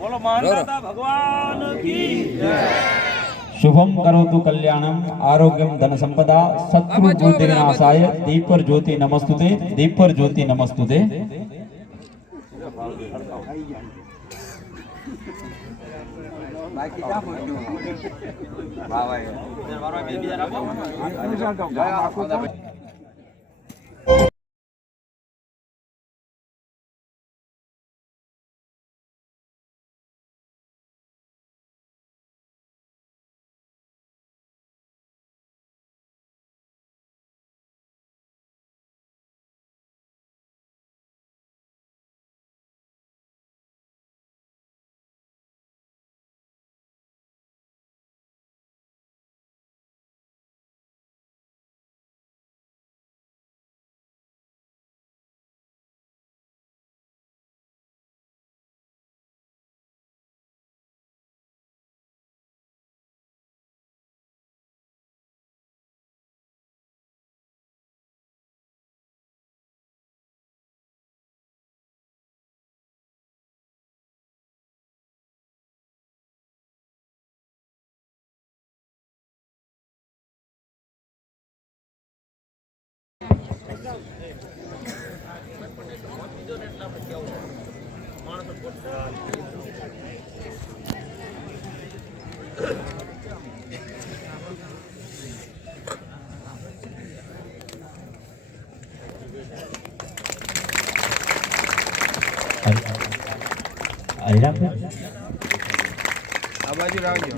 बोलो मानदाता भगवान की शुभम करोतु कल्याणम आरोग्यम धन संपदा शत्रु बुद्धि विनाशाय दीपर ज्योति नमस्तुते दीपर ज्योति नमस्तुते। बाकी क्या आ बाजू राखજો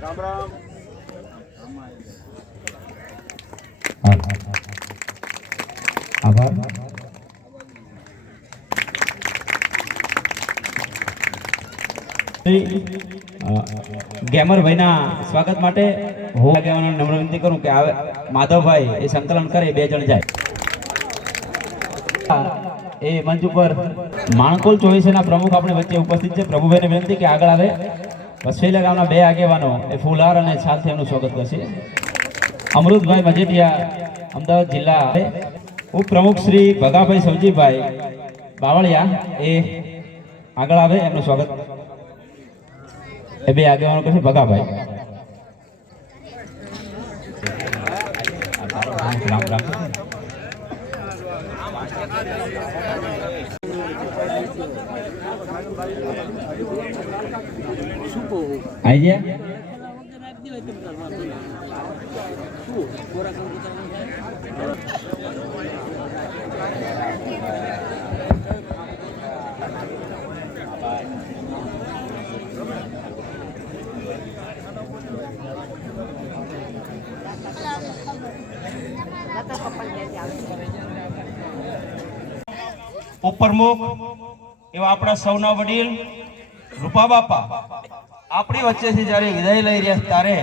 राम राम आभार। गेमर भाई ना स्वागत माटे हो આગેવાનો નમ્ર વિનંતી કરું કે આવે માધવભાઈ એ સંકલન કરે બે જણ જાય એ મંચ ઉપર માણકોલ ચોવીસના પ્રમુખ આપણે વચ્ચે ઉપસ્થિત છે। પ્રભુભાઈને વિનંતી કે આગળ આવે। વસઈલા ગામના બે આગેવાનો એ ફૂલહાર અને છાલથી એમનું સ્વાગત કરશે। અમૃતભાઈ મજેટિયા અમદાવાદ જિલ્લા ઉપપ્રમુખ શ્રી ભગાભાઈ સવજીભાઈ બાવળિયા એ આગળ આવે એમનું સ્વાગત એ બે આગેવાનો કરશે। ભગાભાઈ રામ રામ आई गया उपप्रमुख एवं अपना सौना वडील रूपा बापा अपनी वच्चे से जारे विदाय लई रह्या तारे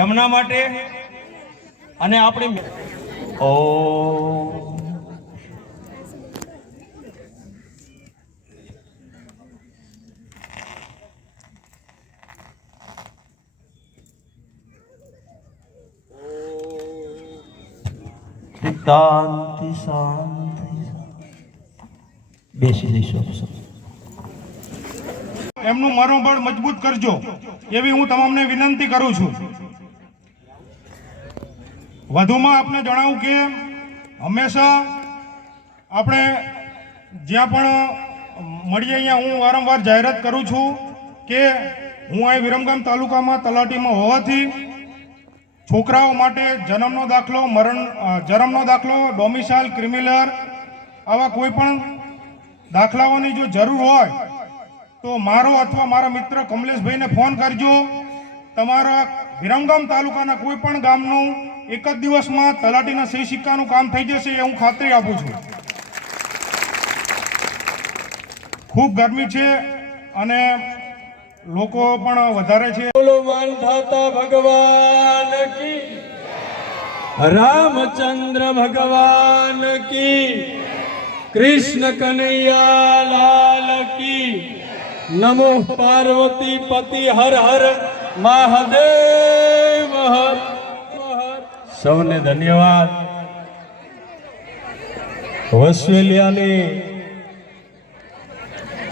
एमना माटे अने अपनी ओ शांति शांति बेसी जईशो એમનું મનોબળ મજબૂત કરજો એવી હું તમામને વિનંતી કરું છું। વધુમાં આપને જણાવું કે હંમેશા આપણે જ્યાં પણ મળીએ અહીંયા હું વારંવાર જાહેરાત કરું છું કે હું અહીં વિરમગામ તાલુકામાં તલાટીમાં હોવાથી છોકરાઓ માટે જન્મનો દાખલો ડોમિસાઇલ ક્રિમિનલ આવા કોઈ પણ દાખલાઓની જો જરૂર હોય तो मारो अथवा मारा मित्र कमलेश भाई ने फोन करजो। तमारा विरमगाम तालुकाना कोईपण गामनु एक ज दिवस में तलाटीना सही सिक्कानुं काम थई जशे ए हूँ खातरी आपू छूं। खूब गर्मी छे अने लोको पण वधारे छे। बोलो मानदाता भगवान की, रामचंद्र भगवान की, कृष्ण कन्हैया लाल की। नमो पार्वती पति हर हर महादेव हर। સૌને ધન્યવાદ. વસવેલિયાની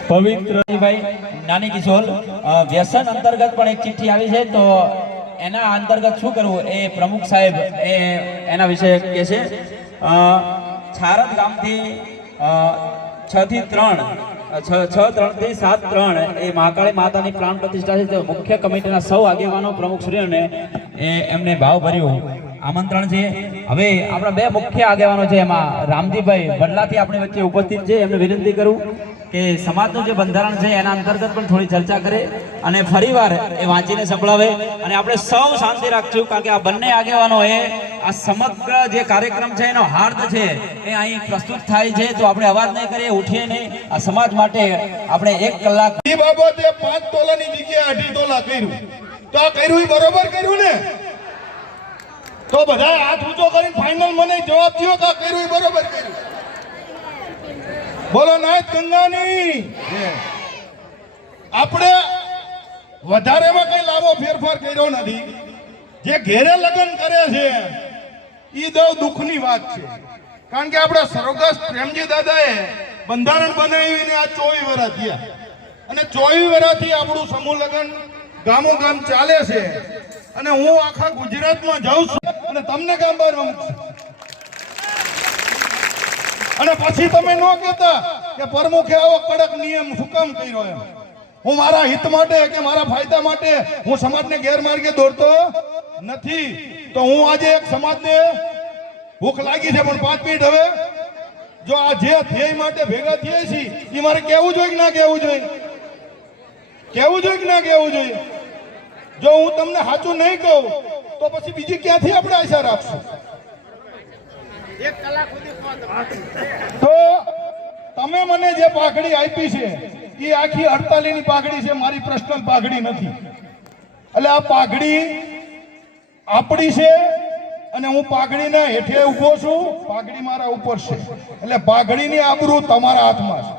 પવિત્ર ભાઈ નાની કિશોર વ્યસન અંતર્ગત પણ એક ચિઠ્ઠી આવી છે, તો એના અંતર્ગત શું કરવું એ પ્રમુખ સાહેબ એના વિશે કહે છે. છારદ ગામથી 6 થી 3 થી 7 એ મહાકાળી માતાની પ્રાણ પ્રતિષ્ઠા છે. તો મુખ્ય કમિટીના સૌ આગેવાનો પ્રમુખશ્રીઓને એમને ભાવભર્યું આમંત્રણ છે. હવે આપણા બે મુખ્ય આગેવાનો છે, એમાં રામજીભાઈ બદલાથી આપણી વચ્ચે ઉપસ્થિત છે. એમને વિનંતી કરું કે સમાજનું જે બંધારણ છે એના અંતર્ગત પણ થોડી ચર્ચા કરે અને ફરીવાર એ વાંચીને સંભળાવે અને આપણે સૌ શાંતિ રાખશું, કારણ કે આ બંને આગેવાનોએ આ સમગ્ર જે કાર્યક્રમ છે એનો હાર્દ છે એ અહીં પ્રસ્તુત થાય છે. તો આપણે અવાજ નહીં કરીએ, ઉઠીએ નહીં. આ સમાજ માટે આપણે 1 કલાક એ બાબતે 5 તોલાની જગ્યાએ 2.5 તોલા કર્યું, તો આ કર્યું એ બરોબર કર્યું ને? તો બધા હાથ ઊંચો કરીને ફાઇનલ મને જવાબ દો કે આ કર્યું એ બરોબર કર્યું. બોલો નાથ ગંગાની. આપણે વધારેમાં કઈ લાવો ફેરફાર કર્યો નથી. જે ઘેરે લગ્ન કરે છે એ દુઃખની વાત છે, કારણ કે આપણા સ્વર્ગસ્થ પ્રેમજી દાદાએ બંધારણ બનાવીને આ 24 વર્ષ થયા અને 24 વર્ષથી આપણું સમૂહ લગ્ન ગામો ગામ ચાલે છે અને હું આખા ગુજરાતમાં જાઉં છું અને તમને ગામ બહાર મૂકશું. અને પછી તમે ન કહેતા કે પ્રમુખે આવો કડક નિયમ શું કામ કર્યો એમ. હું મારા હિત માટે કે મારા ફાયદા માટે હું સમાજને ગેરમાર્ગે દોરતો નથી. તો હું આજે એક સમાજને ભૂખ લાગી છે પણ 5 મિનિટ હવે જો આ જે ધ્યેય માટે ભેગા થયા છીએ એ મારે કહેવું જોઈએ કે ના કહેવું જોઈએ? કહેવું જોઈએ કે ના કહેવું જોઈએ? જો હું તમને સાચું નહીં કહું તો પછી બીજી ક્યાંથી આપણે આશા રાખશું? તો તમે મને જે પાઘડી આપી છે એ આખી 48 ની પાઘડી છે, મારી પર્સનલ પાઘડી નથી. એટલે આ પાઘડી આપણી છે અને હું પાઘડીના હેઠે ઊભો છું, પાઘડી મારા ઉપર છે. એટલે પાઘડીની આબરૂ તમારા હાથમાં છે.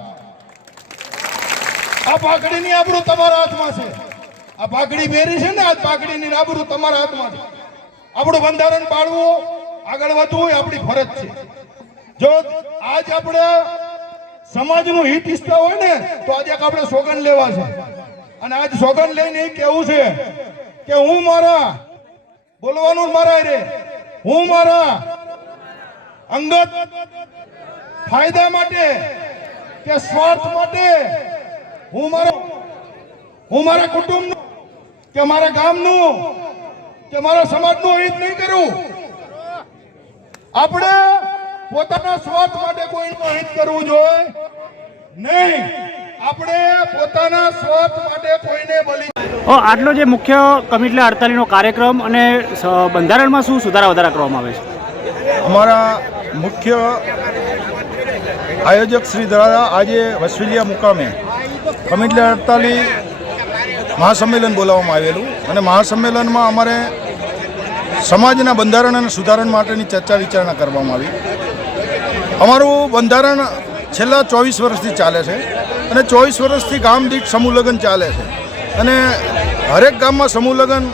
આ પાઘડીની આબરૂ તમારા હાથમાં છે. આ પાઘડી પહેરી છે ને, આ પાઘડીની આબરૂ તમારા હાથમાં છે. આપણું બંધારણ પાળવું, આગળ વધવું એ આપણી ફરજ છે. જો આજ આપણે સમાજનું હિત ઈચ્છતા હોય ને તો આજે આપણે સોગંદ લેવા છે અને આજ સોગંદ લઈને એ કહેવું છે કે હું મારા બોલવાનું મારા રે હું મારા અંગત ફાયદા માટે કે સ્વાર્થ માટે હું મારા કુટુંબનું કે મારા ગામનું કે મારા સમાજનું હિત નહીં કરું. આપણે પોતાના સ્વાર્થ માટે કોઈનું હિત કરવું જોઈએ નહીં. આપણે પોતાના સ્વાર્થ માટે કોઈને બલી આટલો જે મુખ્ય કમિટી 48 નો કાર્યક્રમ અને બંધારણમાં શું સુધારા વધારા કરવામાં આવે છે? અમારા મુખ્ય આયોજક શ્રી દ્વારા આજે વસવેલિયા મુકામે કમિટી 48 મહાસંમેલન બોલાવવામાં આવેલું અને મહાસંમેલનમાં અમારે સમાજના બંધારણ અને સુધારણ માટેની ચર્ચા વિચારણા કરવામાં આવી. અમારું બંધારણ છેલ્લા 24 વર્ષથી ચાલે છે અને 24 વર્ષથી ગામ દીઠ સમૂહ લગ્ન ચાલે છે અને હરેક ગામમાં સમૂહ લગ્ન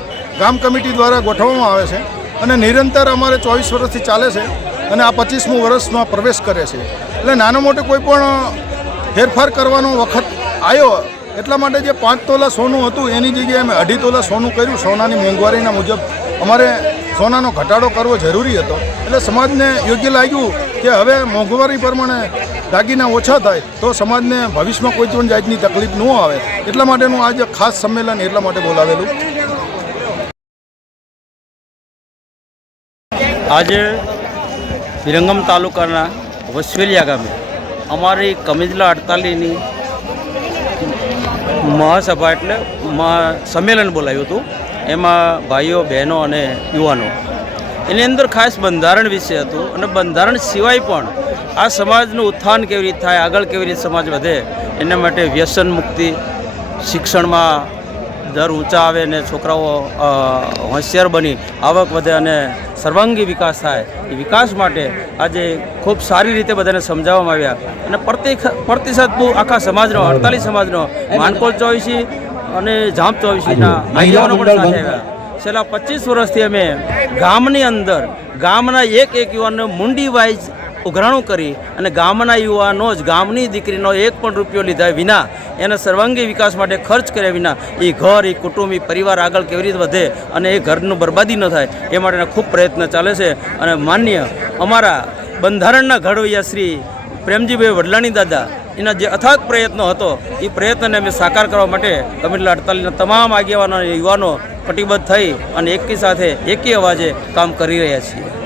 ગામ કમિટી દ્વારા ગોઠવવામાં આવે છે અને નિરંતર અમારે 24 વર્ષથી ચાલે છે અને આ 25મું વર્ષમાં પ્રવેશ કરે છે. એટલે નાના મોટે કોઈ પણ ફેરફાર કરવાનો વખત આવ્યો એટલા માટે જે 5 તોલા સોનું હતું એની જગ્યાએ અમે 2.5 તોલા સોનું કર્યું. સોનાની મોંઘવારીના મુજબ અમારે સોનાનો ઘટાડો કરવો જરૂરી હતો. એટલે સમાજને યોગ્ય લાગ્યું કે હવે મોંઘવારી પ્રમાણે દાગીના ઓછા થાય તો સમાજને ભવિષ્યમાં કોઈ પણ જાતની તકલીફ ન આવે એટલા માટેનું આજે ખાસ સંમેલન એટલા માટે બોલાવેલું. આજે વિરંગમ તાલુકાના વસવેલિયા ગામે અમારી કમિટી 48ની મહાસભા એટલે સંમેલન બોલાવ્યું હતું. એમાં ભાઈઓ બહેનો અને યુવાનો એની અંદર ખાસ બંધારણ વિશે હતું અને બંધારણ સિવાય પણ આ સમાજનું ઉત્થાન કેવી રીતે થાય, આગળ કેવી રીતે સમાજ વધે એના માટે વ્યસન મુક્તિ, શિક્ષણમાં દર ઊંચા આવે અને છોકરાઓ હોશિયાર બની આવક વધે અને સર્વાંગી વિકાસ થાય એ વિકાસ માટે આજે ખૂબ સારી રીતે બધાને સમજાવવામાં આવ્યા અને પ્રતિસાદ આખા સમાજનો 48 સમાજનો માનકોલ 24 અને જામ 24ના આગેવાનો પણ સાથે આવ્યા. છેલ્લા 25 વર્ષથી અમે ગામની અંદર ગામના એક યુવાનને મુંડી વાઇઝ ઉઘરાણું કરી અને ગામના યુવાનો જ ગામની દીકરીનો એક પણ રૂપિયો લીધા વિના એના સર્વાંગી વિકાસ માટે ખર્ચ કર્યા વિના એ ઘર, એ કુટુંબ, એ પરિવાર આગળ કેવી રીતે વધે અને એ ઘરનું બરબાદી ન થાય એ માટેના ખૂબ પ્રયત્ન ચાલે છે. અને માન્ય અમારા બંધારણના ઘડવૈયા શ્રી પ્રેમજીભાઈ વડલાણી દાદા એના જે અથાગ પ્રયત્નો હતો એ પ્રયત્નને અમે સાકાર કરવા માટે કમિટલા 48ના તમામ આગેવાનો અને યુવાનો કટિબદ્ધ થઈ અને એકી સાથે એકી અવાજે કામ કરી રહ્યા છીએ.